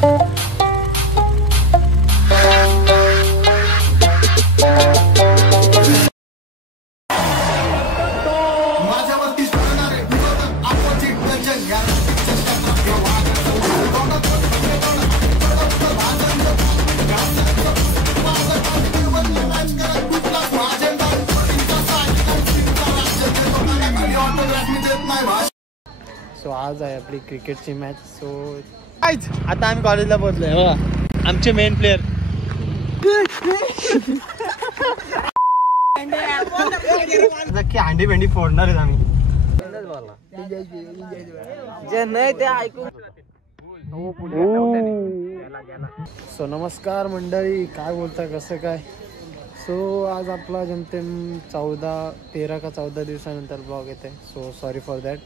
So आज आहे आपली क्रिकेटची मॅच. सो आता आम्ही कॉलेजला पोहोचलोय बघा. आमचे मेन प्लेयर अंडी भेंडी फोडणार आहेत आम्ही. जे नाही ते ऐकू. सो नमस्कार मंडळी, काय बोलता, कसं काय. सो आज आपला जमतेम 13 का 14 दिवसानंतर ब्लॉग येते. So sorry for that.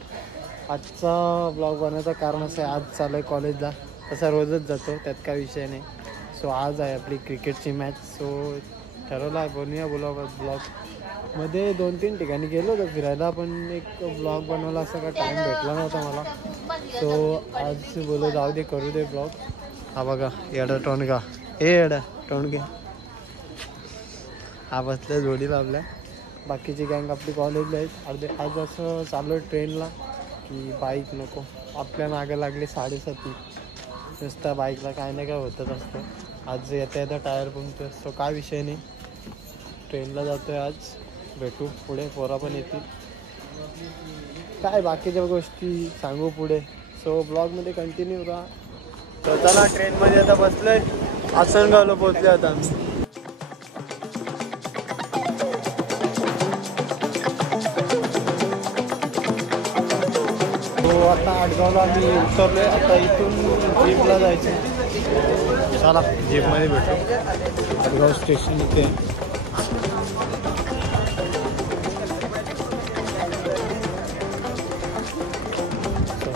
आजचा ब्लॉग बनवायचं कारण असं आहे, आज चालू आहे कॉलेजला. तसा रोजच जातो, त्यात काय विषय नाही. सो आज आहे आपली क्रिकेटची मॅच. सो ठरवलं आहे बनवूया ब्लॉगमध्ये. 2-3 ठिकाणी गेलो होतो फिरायला, पण एक ब्लॉग बनवला असं का टाईम भेटला नव्हता मला. सो आज बोलो जाऊ दे, करू दे ब्लॉग. हा बघा येडा टोणगा, येडा टोणगे हा बसल्या जोडीला आपल्या. बाकीची गँग आपली कॉलेजला आहेत अर्धे. आज असं चालू ट्रेनला की बाईक नको, आपल्या मागं लागले 7:30. नुसता बाईकला काय नाही काय होतच असतं. आज येता येता टायर पंक्चर. सो काय विषय नाही, ट्रेनला जातो आहे आज. भेटू पुढे, पोरा पण येतील. काय बाकीच्या गोष्टी सांगू पुढे. सो ब्लॉगमध्ये कंटिन्यू राहा. तर चला ट्रेनमध्ये आता बसलो आहे. आसनगावला पोहोचले आता आम्ही. आता आडगावला आम्ही उतरलो आहे. आता इथून जीपला जायचं. चला जीपमध्ये भेटू. आडगाव स्टेशन इथे.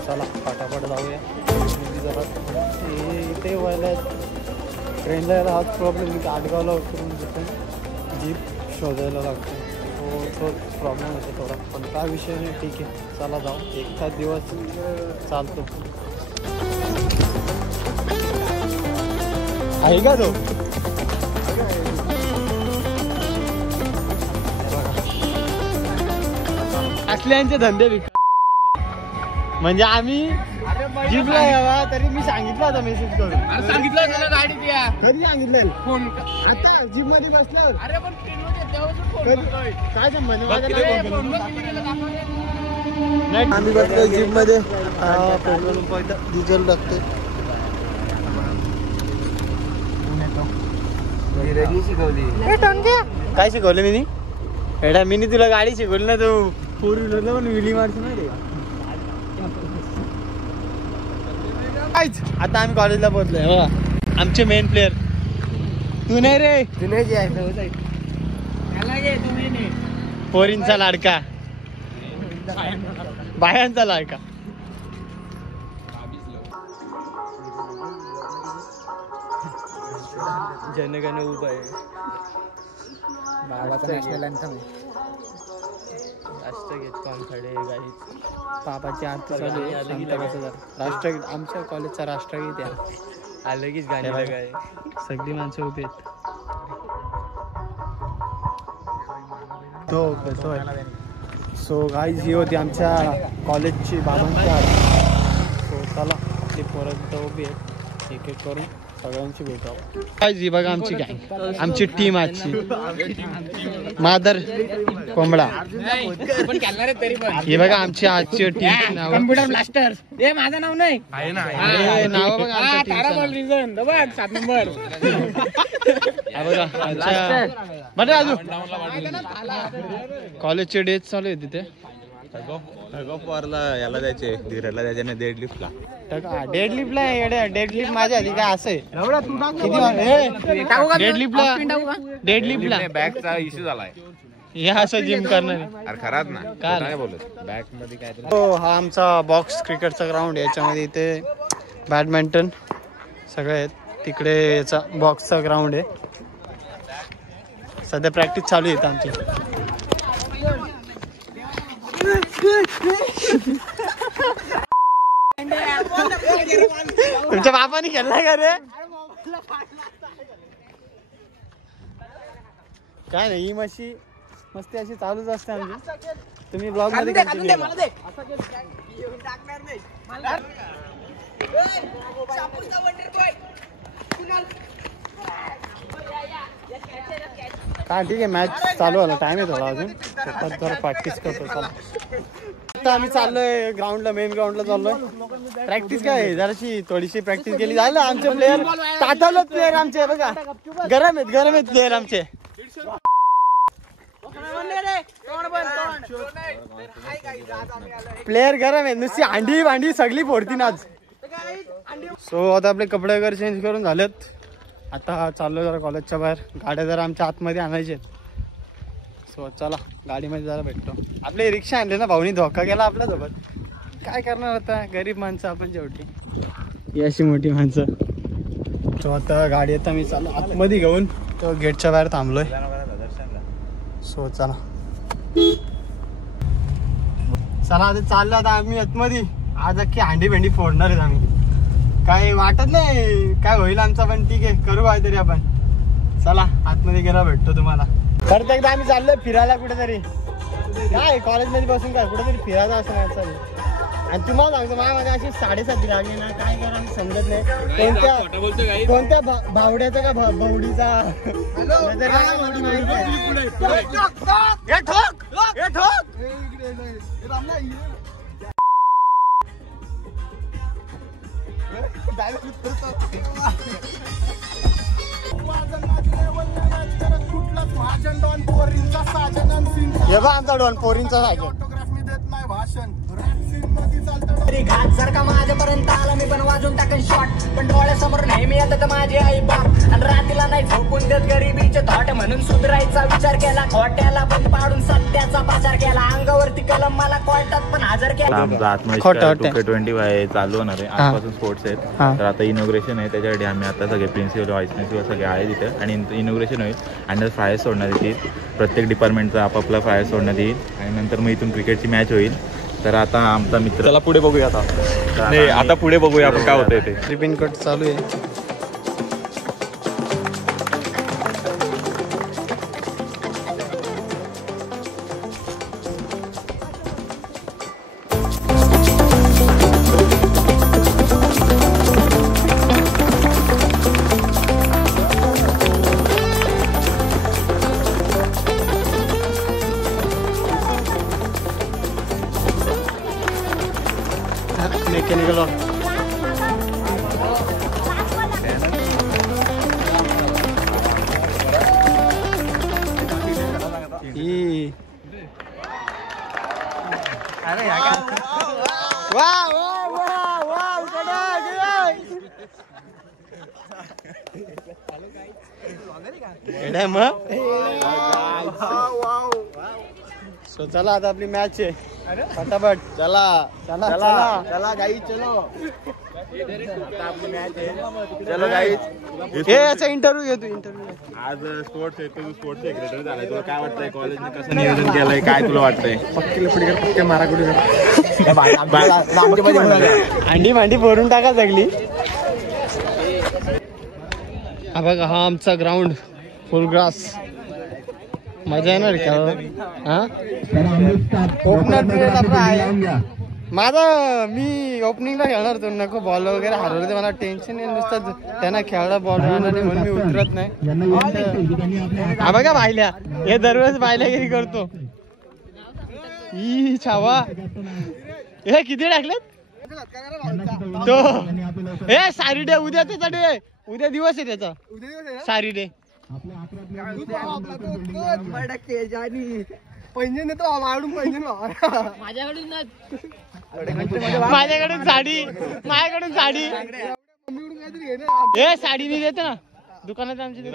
चला फटाफट जाऊया. जरा इथे व्हायला ट्रेनला यायला हाच प्रॉब्लेम की आडगावला उतरून तिथून जीप शोधायला लागतो. तो प्रॉब्लेम होतो थोडा, पण काय विषय नाही, ठीक आहे. चला जाऊ, एखाद दिवस चालतो. आहे का तो असल्यांचे धंदे म्हणजे आम्ही जीपला यावा तरी मी सांगितलं होता मेसेज करून. सांगितलं होतं गाडी द्या तरी सांगितलं फोन. आता जीप मध्ये बसल्यावर काय संबंध नाही. आम्ही बसलो जीप मध्ये. पेट्रोल पंप डिझेल टाकते. काय शिकवलं मी? एडा मी तुला गाडी शिकवली ना. तू 4 व्हीलरला पण विली मारतो ना रे. आता आम्ही कॉलेजला पोहोचलोय बघा. आमचे मेन प्लेयर तू नाही रे, तू नाही. पोरींचा लाडका, बायांचा लाडका. जनगण उभा आहे. बाबाचा नॅशनल अँथम आहे. राष्ट्रगीत कोण खडे गाईत. बाबाची आरती चालू आहे. राष्ट्रगीत आमच्या कॉलेजचा राष्ट्रगीत आहे. अलगीच गाणी काय सगळी माणसं उभी आहेत. तो कसं आहे. सो गाईज ही होती आमच्या कॉलेजची बाबांची आरती. सो चला ते परत उभी आहेत, एक एक करून सगळ्यांची भेटावं. गाईज ही बघा आमची गँग, आमची टीम आजची. मादर कोंबडा हे बघा आमची आजची टीम. कम्प्युटर ब्लास्टर हे माझं नाव नाही नाव बघा. 7 नंबर बघा आमच्या. बरं अजून कॉलेजचे डेज चालू आहे तिथे. याला जायचे धीराला जायचे ना डेडलिफ्टला. डेडलिफ्टला डेडलिफ्ट माझ्या आधी काय असं डेडलिफ्टला बॅगचा इश्यू झालाय. हे असं जिम करणार खराब ना काय बोलत बॅग मध्ये काय. हो हा आमचा बॉक्स क्रिकेटचा ग्राउंड. याच्यामध्ये इथे बॅडमिंटन सगळे आहेत. तिकडे याचा बॉक्सचा ग्राउंड आहे. सध्या प्रॅक्टिस चालू आहे आमची. तुमच्या बापाने खेळलाय का रे? काय नाही, ही मशी मस्ती अशी चालूच असते आमची. तुम्ही ब्लॉग मध्ये कंटिन्यू करा. हा ठीक आहे, मॅच चालू झाला, टाइम आहे थोडा अजून. जरा प्रॅक्टिस करतो. चला आता आम्ही चाललोय ग्राउंडला, मेन ग्राउंडला चाललोय. प्रॅक्टिस काय जराशी थोडीशी प्रॅक्टिस केली झालं. आमचे प्लेयर ताटवलेत, प्लेयर आमचे बघा, गरम आहेत प्लेयर आमचे. प्लेयर गरम आहेत, नुसती अंडी भांडी सगळी फोडतीन आज. सो आता आपले कपडे वगैरे चेंज करून झालेत. आता चाललो जरा कॉलेजच्या बाहेर. गाड्या जरा आमच्या आतमध्ये आणायचे. सो चला गाडीमध्ये जरा भेटतो. आपली रिक्षा आणली ना भाऊनी, धोका गेला आपल्यासोबत. काय करणार आता, गरीब माणसं आपण शेवटी, ही अशी मोठी माणसं. सो आता गाडी आता मी चालू आतमध्ये घेऊन तो गेटच्या बाहेर थांबलोय. सो चला आता चाललो आता आम्ही आतमध्ये. आज अख्खी हांडी भेंडी फोडणार आहेत आम्ही. काय वाटत नाही काय होईल आमचा, पण ठीक आहे, करू काहीतरी आपण. चला आतमध्ये गेला भेटतो तुम्हाला. परत एकदा आम्ही चाललोय फिरायला कुठेतरी. काय कॉलेजमध्ये बसून काय कुठेतरी फिरायला असं नाही चालू. आणि तुम्हाला सांगतो माझ्या अशी 7:30 लागली ना, काय करा समजत नाही. कोणत्या भावड्याचा का भावडीचा आमचा डॉन पोरींचा घात जर का माझ्यापर्यंत आला मी पण वाजून टाकन शॉट. पण डोळ्यासमोर नाही मी आता तर माझी आई बाप. आणि रात्रीला नाही झोपून देत गरिबीचे थॉट. म्हणून सुधरायचा विचार केला, खोट्याला बंद पाडून सत्याचा प्रचार केला. अंगावरती कलम मला कोर्टात पण हजर केला. आमचा आत्मविश्वास 2K20 चालू होणार आहे. आजपासून स्पोर्ट्स आहेत. तर आता इनॉग्रेशन आहे, त्याच्यासाठी आम्ही आता सगळे प्रिन्सिपल व्हाईस प्रिन्सिपल सगळे आहे तिथे. आणि इनॉग्रेशन होईल आणि नंतर फ्रायर्स सोडण्यात येईल. प्रत्येक डिपार्टमेंटचा आपापला फ्रायर्स सोडण्यात येईल. आणि नंतर मग इथून क्रिकेटची मॅच होईल. तर आता आमचा मित्र, त्याला पुढे बघूया आता पुढे बघूया आपण काय होतंय ते. रिबिन कट चालू आहे. मेकॅनिकल सो चला आता आपली मॅच आहे, फटाफट चला चला चला चला गाईज चलो. चलो गाईज, हे याचा इंटरव्ह्यू घेतो. इंटरव्ह्यू आज स्पोर्ट्स आहे, तू स्पोर्ट्स सेक्रेटरी झालाय. तुला काय वाटतंय कॉलेजने कसं नियोजन केलंय, काय तुला वाटतंय? पक्के मारा कुठे अंडी भांडी फोडून टाका सगळी. हा बघा, हा आमचा ग्राउंड फुल ग्रास. मजा येणार का? हा ओपनर पिरियड आपला आहे माझा. मी ओपनिंगला खेळणार होतो, नको बॉल वगैरे हरवले, मला टेन्शन येईल नुसतं. त्यांना खेळला बॉल राहणार म्हणून मी उतरत नाही. हा बघा बायल्या, हे दरवेळेस बायल्यागिरी करतो. ई छावा, हे किती टाकलेत तो? हे सारी डे उद्या, त्याचा डे उद्या दिवस आहे त्याचा, सारी डे. माझ्याकडून साडी, माझ्याकडून साडी. हे साडी मी देते ना दुकानात आमची. 100%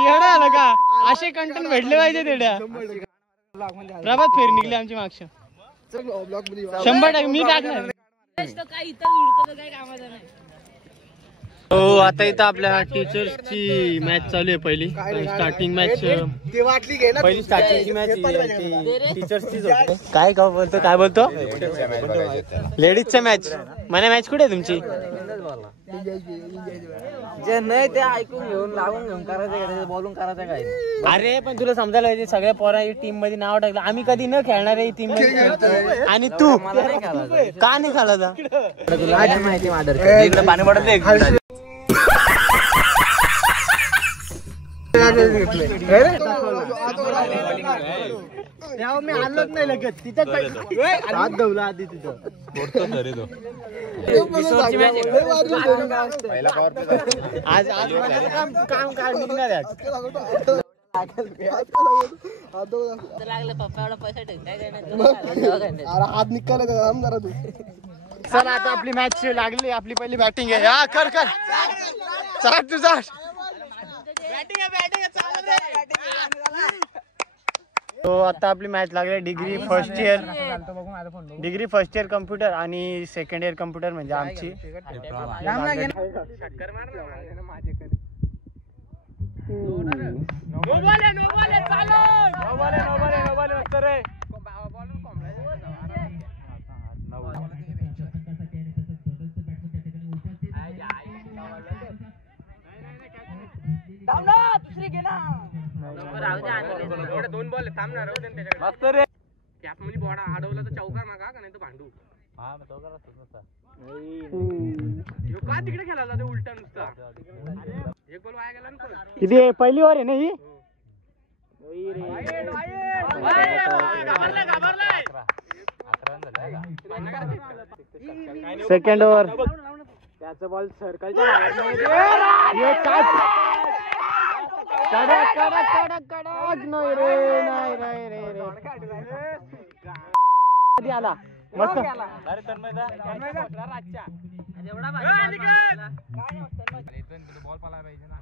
एवढं आलं का? असे कंटेंट भेटले पाहिजे तेवढ्या. प्रभात फेर निघली आमची मागच्या. 100% मी टाकणार. हो आता इथं आपल्या टीचर्सची मॅच चालू आहे. पहिली स्टार्टिंग मॅच, पहिली स्टार्टिंगची मॅच टीचर्सचीच होती. काय बोलतो लेडीजचा मॅच. मला मॅच कुठे आहे तुमची? जे नाही ते ऐकून घेऊन लावून घेऊन करायचं, बॉलिंग करायचं काय. अरे पण तुला समजायला पाहिजे, सगळ्या पोरांची टीम मध्ये नाव टाकलं. आम्ही कधी न खेळणार आहे टीम मध्ये, आणि तू का नाही खेळायचा? तुला माहिती माझं पाणी पडत मी आलोच नाही लगेच तिथं हात धवला आधी तिथं. आज काम काय निघणार आहे हात निघाला जरा तू. चल आता आपली मॅच लागली. आपली पहिली बॅटिंग आहे. हा कर चाट तू चाट. तो आता आपली मॅच लागली. डिग्री फर्स्ट इयर कम्प्युटर आणि सेकंड इयर कम्प्युटर म्हणजे आमची. दुसरी घे ना. दोन बॉल थांबणार बॉडा अडवला तर चौकार मागा का नाही तो भांडू. का तिकडे खेळायला ते उलटा नुसता. एक बॉल वाया गेला ना. किती पहिली ओव्हर आहे ना ही? Second over. त्याचा बॉल सर्कलच्या आला मस्त. बॉल पाला पाहिजे ना.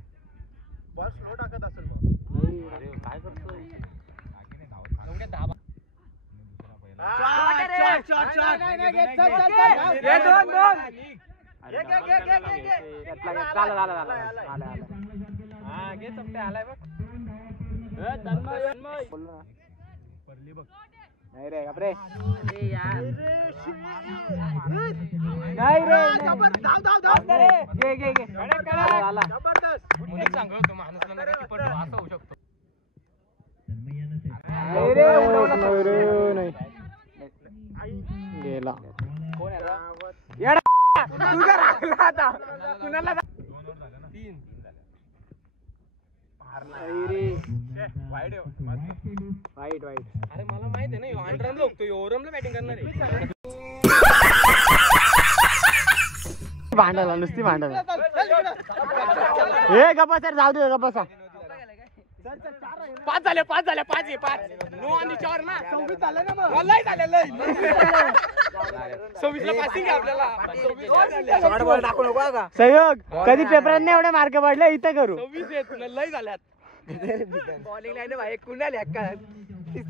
बॉल स्लो टाकत असेल मग. काय करतोय? गेला. वाईट अरे मला माहित आहे ना. अंडरमला होतो ओरमला बॅटिंग करणार आहे. भांडायला नुसती भांडायला. हे गप्पा सर जाऊ दे गप्पा सर. 5 झाले 5 नो ऑन द चार ना. 26 झाले ना. मग लय झाले लय. 26 ला पासिंग आहे आपल्याला. टाकू नको का. सहयोग कधी पेपरात नाही एवढे मार्क पडले. इथं करू 26 आहेत तुला लय झाल्यात. बॉलिंग नाही ना भाई. कुणाल का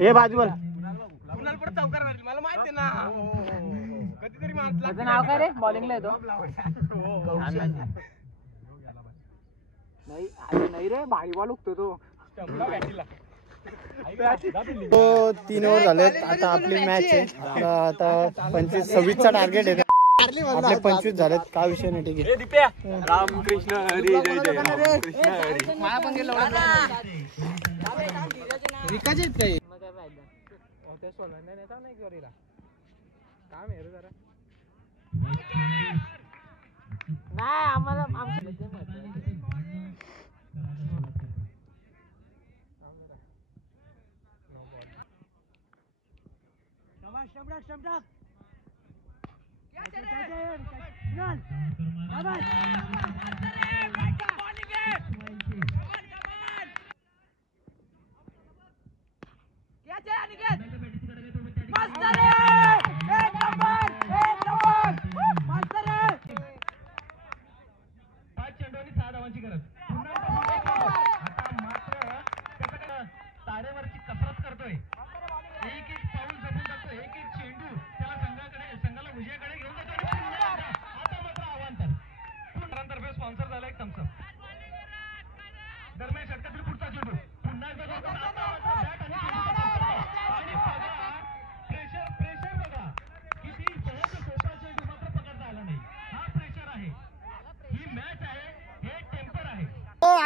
हे बाजूवर कुणाल पुढे चौकार मारली मला माहिती आहे ना. कधीतरी मारला. नाव काय रे बॉलिंगला येतो. नाही रे भारी बॉल उगतो तो. तो 3 ओव्हर झालेत. आता आपली मॅच आहे. आता 25-26चा टार्गेट आहे. आपले 25 झालेत. काय विषय नाही. ठीक आहे. रामकृष्ण हरी जय जय रामकृष्ण हरी. मला पण गेलो विकायचे आहेत काही. नाही आम्हाला तारेवरची कसरत करतोय. एक पाऊल जपून टाकतोय. एक चेंडू त्याला संघाला उजव्याकडे घेऊन जातो. आता मात्र अवांतर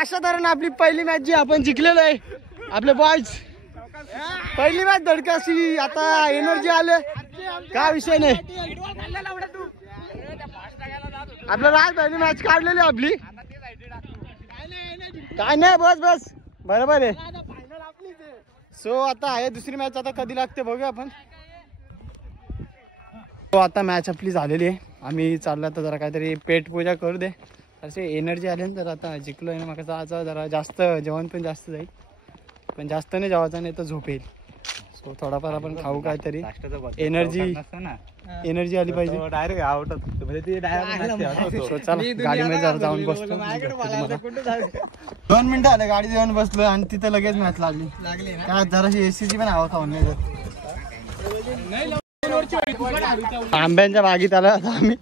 अशा तऱ्हेने आपली पहिली मॅच जी आपण जिंकलेलो आहे आपले बॉयज. पहिली मॅच धडकाशी, आता एनर्जी आले काय विषय नाही. आपल्या राज पहिली मॅच काढलेली आपली, काय नाही बस बस बरोबर आहे. सो आता आहे दुसरी मॅच, आता कधी लागते बघूया आपण. तो आता मॅच आपली झालेली आहे, आम्ही चाललो तर जरा काहीतरी पेट पूजा करू दे. असे एनर्जी आले ना तर आता जिंकलो आहे ना, मग आता जरा जास्त जेवण पण जास्त जाईल, पण जास्त नाही जेवायचं नाही तर झोप येईल. सो थोडाफार आपण खाऊ काहीतरी, एनर्जी आली पाहिजे. डायरेक्ट आउट सो चला गाडीमध्ये जरा जाऊन बसतो. 2 मिनिटं आले गाडी जाऊन बसलो आणि तिथं लगेच मॅच लागली. काय जराशी एसीची पण हवा खाऊन नाही. आंब्यांच्या बागेत आला आता आम्ही,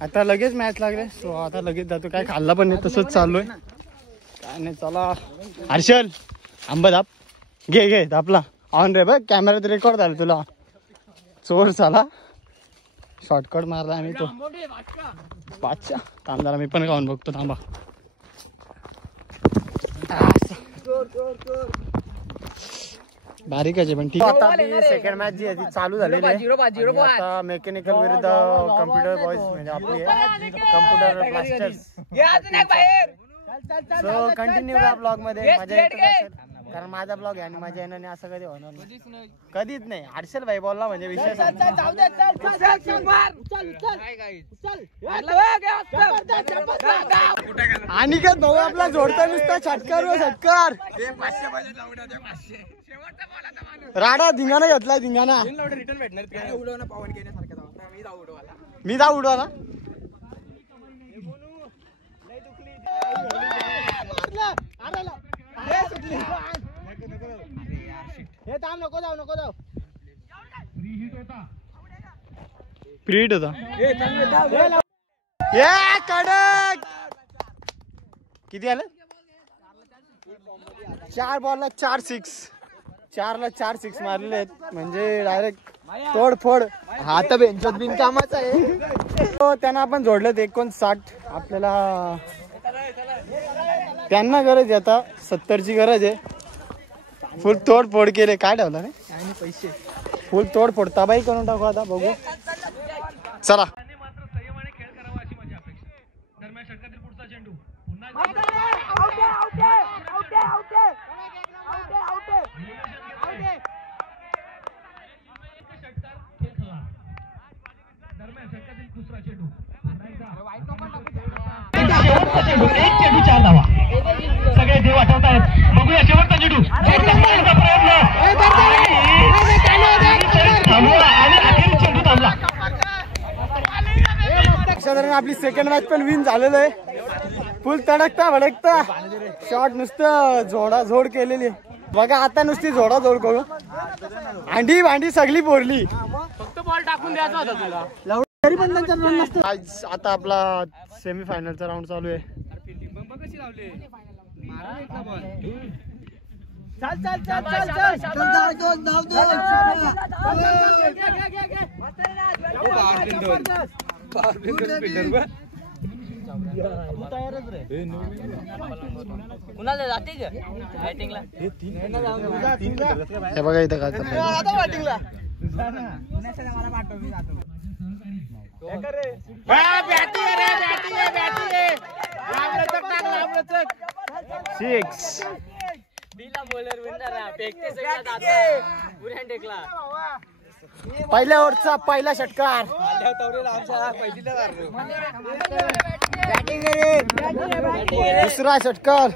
आता लगेच मॅच लागले. सो आता लगेच जातो, काय खाल्ला पण नाही तसंच चाललोय काय नाही. चला हर्षल आंबा दाप घे दापला ऑन रे बघ, कॅमेऱ्यात रेकॉर्ड झालं तुला. चोर चला शॉर्टकट मारला आम्ही तो बादशाह. थांब जरा मी पण खाऊन बघतो थांबा. बारीकच आहे पण ठीक. आता आपली सेकंड मॅच जी आहे ती चालू झालेली आहे. आता मेकॅनिकल विरुद्ध कम्प्युटर बॉयज, म्हणजे आपली कम्प्युटर ब्लास्टर्स. सो कंटिन्यू या ब्लॉग मध्ये मजा येत असेल, कारण माझा ब्लॉग आहे आणि माझ्या येण्याने असं कधी होणार नाही, कधीच नाही. हर्षल भाई बोलला म्हणजे विषय आणि का भाऊ आपला जोडता नुसता छटकार व छटकार. राडा धिंगाणा घेतलाय धिंगाणा. मी जाऊ उडवाला. नको जाऊ प्रीट होता. कडक किती आलं? 4 बॉलला 4 6, 4ला 4 6 मारलेले आहेत, म्हणजे डायरेक्ट तोडफोड. हा तर बेंचत बिन कामाचा आहे. त्यांना आपण जोडलं 59. आपल्याला त्यांना गरज आहे आता 70ची गरज आहे. फुल तोडफोड केले. काय ठेवलं रे पैसे? फुल तोडफोड तबाई करून टाकू आता, बघू चला. सगळे देव आठवत आहेत. बघूया शेवटचा चेंडू. आपली सेकंड मॅच पण विन झालेलं आहे. फुल तडकता भडकता शॉट नुसतं झोडाझोड केलेली बघा. आता नुसती झोडाझोड करू, अंडी भांडी सगळी पोरली. फक्त बॉल टाकून द्यायचा होता तुला. तरी पण त्यांचा रन नसतो. आज आता आपला सेमीफायनलचा राऊंड चालू आहे. कुणाला जाते का बॅटिंगला? हे बघा इथं काय चाललंय. पहिल्या ओव्हरचा पहिला षटकार. दुसरा षटकार.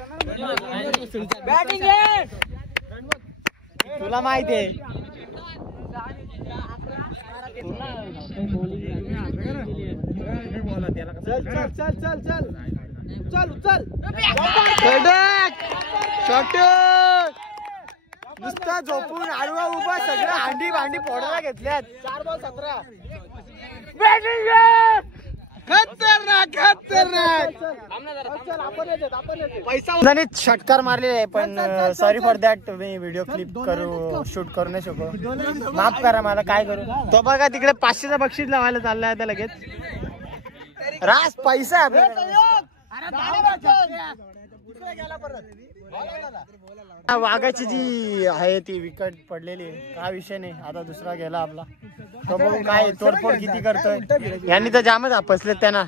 तुला माहिती आहे नुसता झोपून आडवा उभा सगळं हांडी भांडी फोडायला घेतल्यात. 4 बॉल 17. पैसा षटकार मारलेले आहे, पण sorry for that. Me video clip shoot करू नाही शकतो, माफ करा मला. काय करू. तो बघा तिकडे 500चं बक्षीस लावायला चाललाय आता लगेच. रास पैसा आहे आपल्याकडे. वाघाची जी आहे ती विकेट पडलेली आहे, काय विषय नाही. आता दुसरा गेला आपला, तो बघू काय तोडफोड किती करतोय. यांनी तर जामच आपसलेत त्यांना.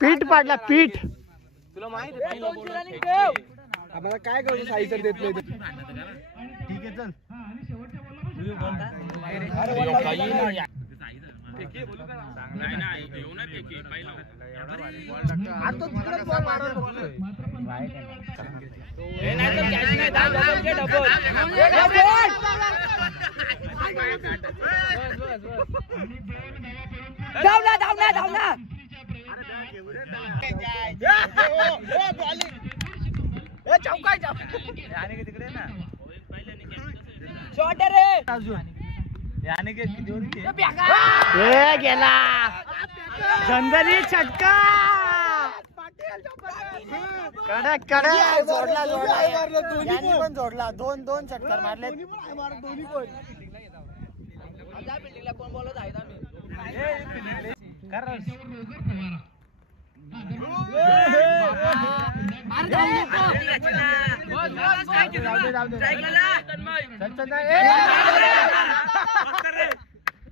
पीठ पाडला पीठ. तुला माहिती आम्हाला काय करू साईचं देत नाही. ठीक आहे चल. गेला जंगली छटका. कडक कडक जोडला जोडला. यांनी पण जोडला. दोन दोन षटकार मारले. कोण बोलत आहे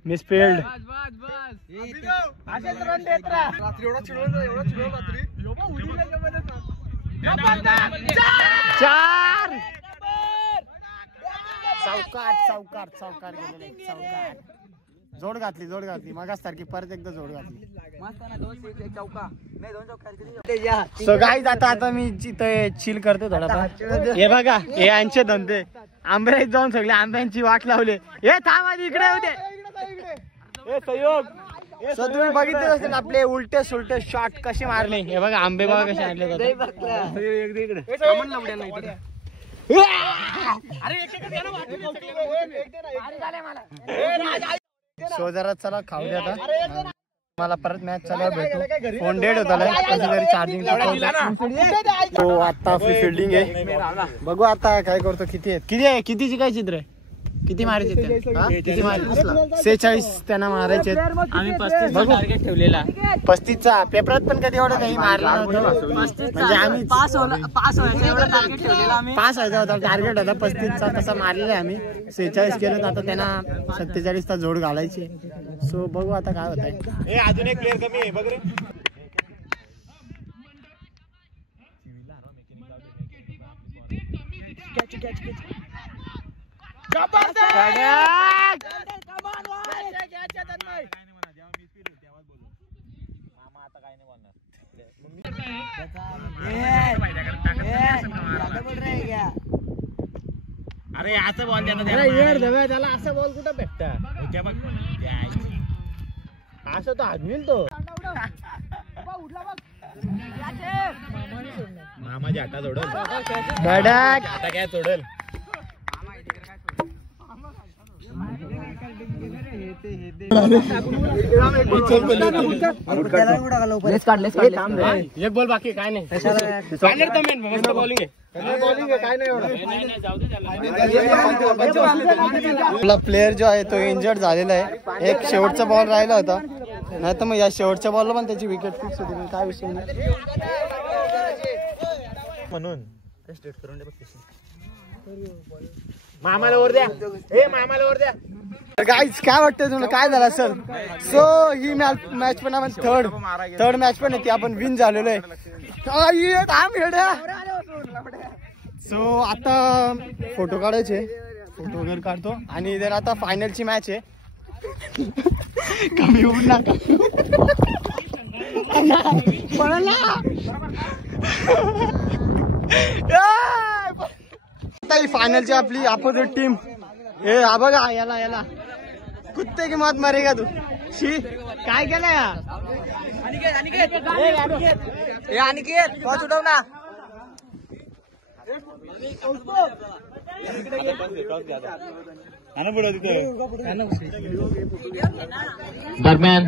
मिसफील्ड. चार. चौकार चौकार चौकार गेलेले. चौकार. जोड घातली मागास सारखी परत एकदा जोड घातली. सो गाईज आता मी तिथे चिल करतो थोडाफार. हे बघा हे यांचे धंदे. आंब्यात जाऊन सगळे आंब्यांची वाट लावले. हे थांब आधी इकडे होते. सहयोग. सो तुम्ही बघितले असेल आपले उलटे सुलटे शॉट कसे मारले. हे बघा आंबे बघा कसे आणले सो जरा चला खाऊ द्या आता. मला परत मॅच चालू भेटू. फोन डेड होता तरी चार्जिंग. तो आता आपली फिल्डिंग आहे. बघू आता काय करतो. किती आहे कितीची काय चित्र आहे. किती मारायचे किती मारायचे. 46 त्यांना मारायचे. आम्ही 35 टार्गेट ठेवलेला. 35चा पेपरात पण कधी एवढं काही मारला नव्हतं. म्हणजे आम्ही पास व्हायचा होता टार्गेट होता 35चा. तसा मारलेला आहे आम्ही. 46 केलं. आता त्यांना 47चा जोड घालायचे. सो बघू आता काय होत आहे. अजून एक प्लेअर कमी आहे बघ रे. अरे असं बॉल त्याला असं बॉल कुठं भेटत. असं तो आदमील तो मामाची हाता जोडल. आता काय जोडल. एक बॉल बाकी काय नाही. बॉलिंग आहे काय नाही आपला प्लेअर जो आहे तो इंजर्ड झालेला आहे. एक शेवटचा बॉल राहिला होता. नाही तर मग या शेवटच्या बॉलला पण त्याची विकेट फिक्स होती. काय विषय नाही म्हणून मामाला वर द्या. मामाला वर द्या. गाईज काय वाटतंय तुम्हाला काय झालं सर. सो ही मॅच पण आपण थर्ड मॅच पण आहे ती आपण विन झालेलो आहे. सो आता फोटो काढायचे. फोटो वगैरे काढतो आणि इथे आता फायनलची मॅच आहे. कमी होऊन नका फायनलची आपली अपोजिट टीम. हे बघा याला कुत्ते की मात मारेगा तू. शी काय केलं या. अनिकेत पॉच उठव ना. दरम्यान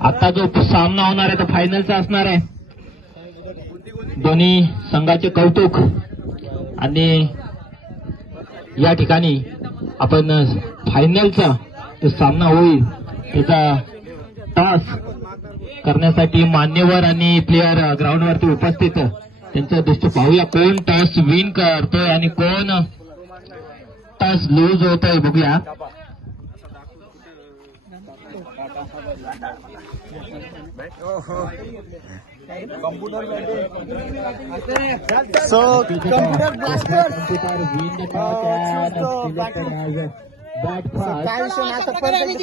आता जो सामना होणार आहे तो फायनलचा असणार आहे. दोन्ही संघाचे कौतुक. आणि या ठिकाणी आपण फायनलचा जो सामना होईल त्याचा टॉस करण्यासाठी मान्यवर आणि प्लेयर ग्राउंडवरती उपस्थित त्यांचं बेस्ट पाहूया कोण टॉस विन करतोय आणि कोण टॉस लूज होतोय बघूया. सो कम्प्युटर ब्लास्टर काय विषय नाही आतापर्यंत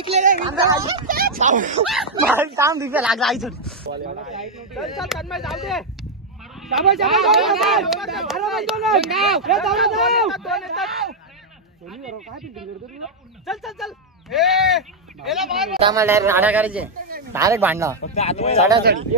काम दिसलं लागला आई चल तन्मय जाऊ दे. चल राडा करायचे डायरेक्ट भांडणं चढाचढी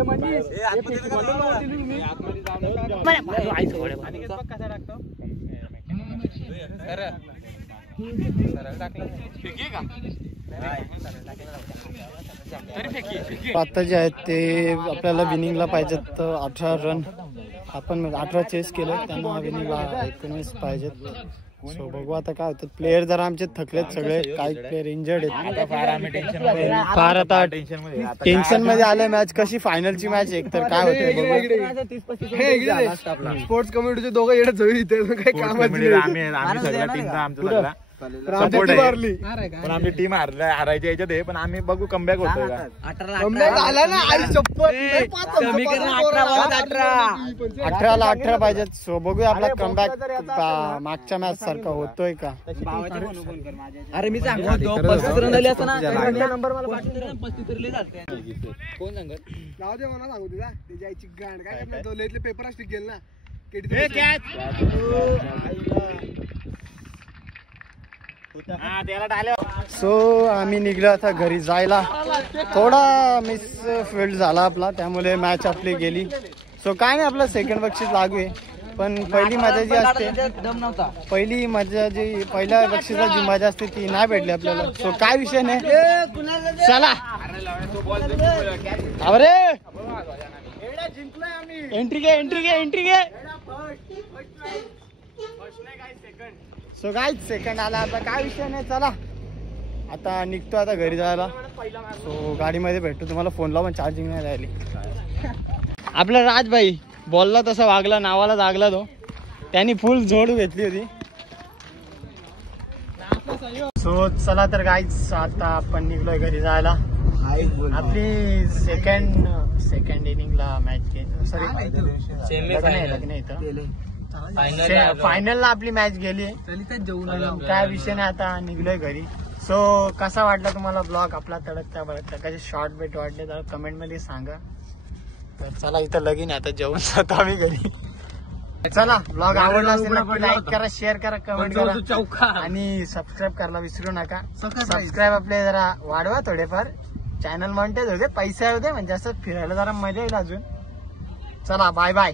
आता जे आहेत ते आपल्याला विनिंगला पाहिजेत 18 रन. आपण 18 चेस केले, त्यांना विनिंगला 19 पाहिजेत. सो बघू आता काय होतं. प्लेयर जरा आमचे थकलेत सगळे, काही प्लेयर इंजर्ड आहेत. फार आता टेन्शन मध्ये आले. मॅच कशी फायनलची मॅच एक तर काय होते स्पोर्ट्स कम्युनिटीचे दोघं येणं जवळ इथे काही कामाची आम्ही सगळ्या टीमचा आमचा सपोर्ट आहे, पण आमची टीम हारायची याच्यात आहे. पण आम्ही बघू कमबॅक होतोय का. 18ला 18 पाहिजेत. सो बघूया आपला कमबॅक मागच्या मॅच सारखा होतोय का. अरे मी सांगतो 35 रन झाले असं ना नंबर मला कोण सांगत नाव दे मला सांगू तुझा ते जायची गांड काय करणार तो लेटले पेपर असते गेल ना सो आम्ही निघलो आता घरी जायला. थोडा मिस फील्ड झाला आपला, त्यामुळे मॅच आपली गेली. सो काय नाही, आपलं सेकंड बक्षीस लागू आहे. पण पहिली मजा जी असते, पहिल्या बक्षिसाला जी मजा असते ती नाही भेटली आपल्याला. सो काय विषय नाही, चला अरे एंट्री घे. सो काय सेकंड आला आता, काय विषय नाही. चला आता निघतो आता घरी जायला. सो गाडीमध्ये भेटतो तुम्हाला. फोन लावून चार्जिंग नाही राहिली. आपला राजभाई बोलला तसा वागला, नावाला जागला तो. त्यांनी फुल जोड घेतली होती. सो चला तर गाईज आता आपण निघलोय घरी जायला. आपली सेकंड इनिंगला मॅच गेली. सॉरी फायनलला आपली मॅच गेली. काय विषय नाही, आता निघलोय घरी. सो कसा वाटला तुम्हाला ब्लॉग आपला तडकता बडकता, कसे शॉर्ट बेट वाटले तर कमेंट मध्ये सांगा. तर चला इथं लगीन आता जेवण जातो आम्ही घरी. चला ब्लॉग आवडला असेल तर लाईक करा, शेअर करा, कमेंट करा आणि सबस्क्राईब करायला विसरू नका. सबस्क्राईब आपले जरा वाढवा थोडेफार. चॅनल मॉनिटाईज होते, पैसे होते, म्हणजे असं फिरायला जरा मजा येईल अजून. चला बाय बाय.